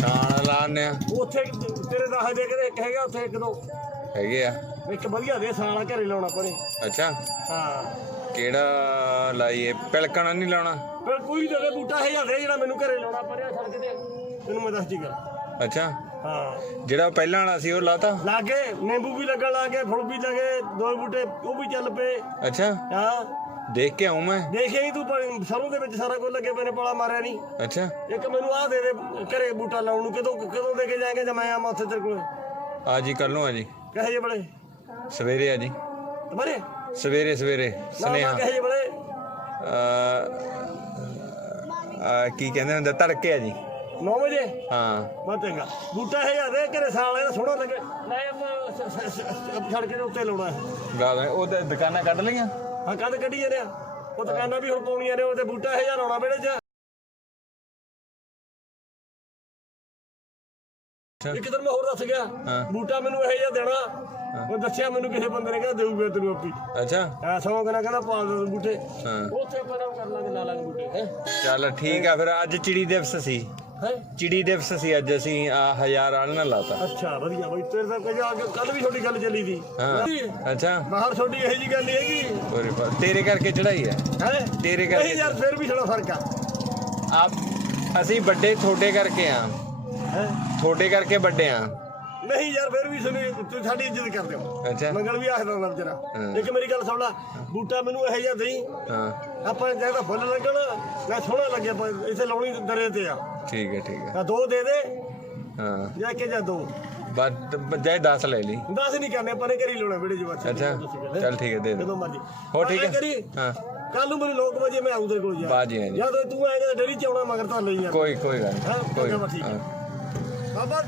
ਛਾਣ ਲਾਣੇ ਆ। ਉੱਥੇ ਤੇਰੇ ਦਸ ਦੇ ਕੇ ਇੱਕ ਹੈਗਾ ਉੱਥੇ ਇੱਕ ਦੋ। ਹੈਗੇ ਆ। ਇੱਕ ਵਧੀਆ ਦੇ ਸਾਲਾ ਘਰੇ ਲਾਉਣਾ ਪਰੇ ਅੱਛਾ। ਹਾਂ। ਕਿਹੜਾ ਲਾਈਏ? ਪਿਲਕਣਾ ਨਹੀਂ ਲਾਉਣਾ? ਫਿਰ ਕੋਈ ਦੇ ਦੇ ਬੂਟਾ ਹੈ ਦੇ ਜਿਹੜਾ ਮੈਨੂੰ ਘਰੇ ਲਾਉਣਾ ਪਰੇ ਸੜਕ ਤੇ ਤੈਨੂੰ ਮੈਂ ਦੱਸਦੀ ਗੱਲ। ਅੱਛਾ। ਹਾਂ। ਜਿਹੜਾ ਪਹਿਲਾਂ ਵਾਲਾ ਸੀ ਉਹ ਲਾਤਾ? ਲਾਗੇ ਨਿੰਬੂ ਵੀ ਲੱਗਣ ਲੱਗੇ ਫੁੱਲ ਵੀ ਲੱਗੇ ਦੋ ਬੂਟੇ ਉਹ ਵੀ ਚੱਲ ਪਏ। ਅੱਛਾ। ਹਾਂ। ਦੇਖ ਕੇ ਆਉਂ ਮੈਂ। ਦੇਖਿਆ ਹੀ ਤੂੰ ਸਰੋਂ ਦੇ ਵਿੱਚ ਸਾਰਾ ਕੁਝ ਲੱਗੇ ਪਏ ਨੇ ਪਾਲਾ ਮਾਰਿਆ ਨਹੀਂ। ਅੱਛਾ। ਇੱਕ ਮੈਨੂੰ ਆਹ ਦੇ ਦੇ ਘਰੇ ਬੂਟਾ ਲਾਉਣ ਨੂੰ ਕਦੋਂ ਕਦੋਂ ਦੇ ਕੇ ਜਾਏਂਗੇ ਜਦ ਮੈਂ ਆਵਾਂ ਉੱਥੇ ਤੇਰੇ ਕੋਲ? ਆ ਜੀ ਕੱਲ ਨੂੰ ਆ ਜੀ। ਕਹੇ ਜੇ ਬੜੇ? ਸਵੇਰੇ ਆ ਜੀ। ਤਮਰੇ ਸਵੇਰੇ ਸਵੇਰੇ ਸੁਨੇਹਾ। ਕਹੇ ਜੇ ਬੜੇ? ਆ ਕੀ ਕਹਿੰਦੇ ਹੁੰਦੇ ਤੜਕੇ ਆ ਜੀ। 9 ਵਜੇ? ਹਾਂ। ਬਹੁਤ ਚੰਗਾ। ਬੂਟਾ ਹੈ ਯਾਰ ਘਰੇ ਸਾਲ ਇਹਦਾ ਸੋਹਣਾ ਲੱਗੇ। ਲੈ ਆਪਾਂ ਸ- ਸ- ਸ- ਸੜਕ ਦੇ ਉੱਤੇ ਲਾਉਣਾ ਹੈ। ਗਾ ਉਹ ਤੇ ਦੁਕਾਨਾਂ ਕੱਢ ਲਈਆਂ? ਹਾਂ ਕਦ ਕੱਢੀ ਜਾਂਦੇ ਆ। ਉਹ ਦੁਕਾਨਾਂ ਵੀ ਹੁਣ ਪਾਉਣੀਆਂ ਨੇ ਉਹਦੇ ਬੂਟਾ ਹੈ ਯਾਰ ਆਉਣਾ ਬੇੜੇ 'ਚ। ਇੱਕ ਦਿਨ ਮੈਂ ਹੋਰ ਦੱਸ ਗਿਆ। ਹਾਂ। ਬੂਟਾ ਮੈਨੂੰ ਇਹ ਜਿਹਾ ਦੇਣਾ। ਉਹ ਦੱਸਿਆ ਮੈਨੂੰ ਕਿਸੇ ਬੰਦੇ ਨੇ ਕਹਿੰਦਾ ਦੇਊਗਾ ਤੈਨੂੰ ਆਪੀ। ਅੱਛਾ। ਆ ਸੌ ਕਨਾ ਕਹਿੰਦਾ ਪਾਲ ਦੇ ਬੂਟੇ। ਹਾਂ। ਉੱਥੇ ਆਪਾਂ ਨਾਮ ਕਰ ਲਾਂਗੇ ਲਾ ਲਾਂਗੇ ਬੂਟੇ ਹੈ? ਚੱਲ ਠੀਕ ਆ ਫਿਰ ਅੱਜ ਚਿੜੀ ਦਿਵਸ ਸੀ। ਹੈ? ਚਿੜੀ ਦਿਵਸ ਸੀ ਅੱਜ ਅਸੀਂ ਆ ਹਜ਼ਾਰ ਵਾਲ ਨਾਲ ਲਾਤਾ। ਅੱਛਾ ਵਧੀਆ ਬਈ ਤੇਰੇ ਤਾਂ ਕਜਾ ਕੱਲ ਵੀ ਛੋਟੀ ਗੱਲ ਚੱਲੀ ਸੀ। ਹਾਂ। ਅੱਛਾ। ਬਾਹਰ ਛੋਟੀ ਇਹੋ ਜੀ ਗੱਲ ਨਹੀਂ ਹੈਗੀ। ਉਹਦੇ ਪਾ- ਤੇਰੇ ਕਰਕੇ ਚੜਾਈ ਹੈ। ਹੈ? ਤੇਰੇ ਨਹੀਂ ਕਰਕੇ ਯਾਰ ਫਿਰ ਵੀ ਥੋੜਾ ਫ਼ਰਕ ਆ। ਆਪ ਅਸੀਂ ਵੱਡੇ ਤੁਹਾਡੇ ਕਰਕੇ ਆ। ਹੈ? ਤੁਹਾਡੇ ਕਰਕੇ ਵੱਡੇ ਆ। ਨਹੀਂ ਯਾਰ ਫਿਰ ਵੀ ਸੁਣੀ ਤੂੰ ਸਾਡੀ ਇੱਜ਼ਤ ਕਰਦੇ ਹੋ। ਅੱਛਾ। ਮੰਗਲ ਵੀ ਆਖਦਾ ਹੁੰਦਾ ਵਿਚਾਰਾ। ਹਾਂ। ਇੱਕ ਮੇਰੀ ਗੱਲ ਸੁਣ ਲੈ ਬੂਟਾ ਮੈਨੂੰ ਇਹੋ ਜਿਹਾ ਦੇਈ। ਹਾਂ। ਆਪਾਂ ਜਿਹੜਾ ਫੁੱਲ ਲੱਗਣ ਮੈਂ ਸੋਹਣਾ ਲੱਗਿਆ ਪਰ ਇੱਥੇ ਲਾਉਣੀ ਦਰੇ ਤੇ ਆ। ਠੀਕ ਹੈ ਠੀਕ ਹੈ। ਆ ਦੋ ਦੇ ਦੇ ਹਾਂ। ਜਾਂ ਕਿ ਜਾਂ ਦੋ। ਬਸ ਜਾਏ 10 ਲੈ ਲਈ। ਦਸ ਨਹੀਂ ਕਰਨੇ ਪਰੇ ਕਰੀ ਲਾਉਣਾ ਵੀਡੀਓ ਬਸ। ਅੱਛਾ। ਚੱਲ ਠੀਕ ਹੈ ਦੇ ਦੇ। ਜਦੋਂ ਮਰਜ਼ੀ। ਹੋ ਠੀਕ ਹੈ? ਕਰੀ ਹਾਂ। ਕੱਲ ਨੂੰ ਮੈਨੂੰ ਲੋਕ ਵਜੇ ਮੈਂ ਆਉਂ ਤੇਰੇ ਕੋਲ ਯਾਰ। ਬਾਜੀ ਹਾਂ ਜੀ ਜਦੋਂ ਤੂੰ ਆਏਗਾ ਡੇਰੀ ਚ ਆਉਣਾ ਮਗਰ ਤਾਂ ਲਈ ਯਾਰ। ਕੋਈ ਕੋਈ ਗੱਲ ਹਾਂ? ਨਹੀਂ ਕੋਈ ਬਸ ਠੀਕ ਹਾਂ। ਬਾਬਾ।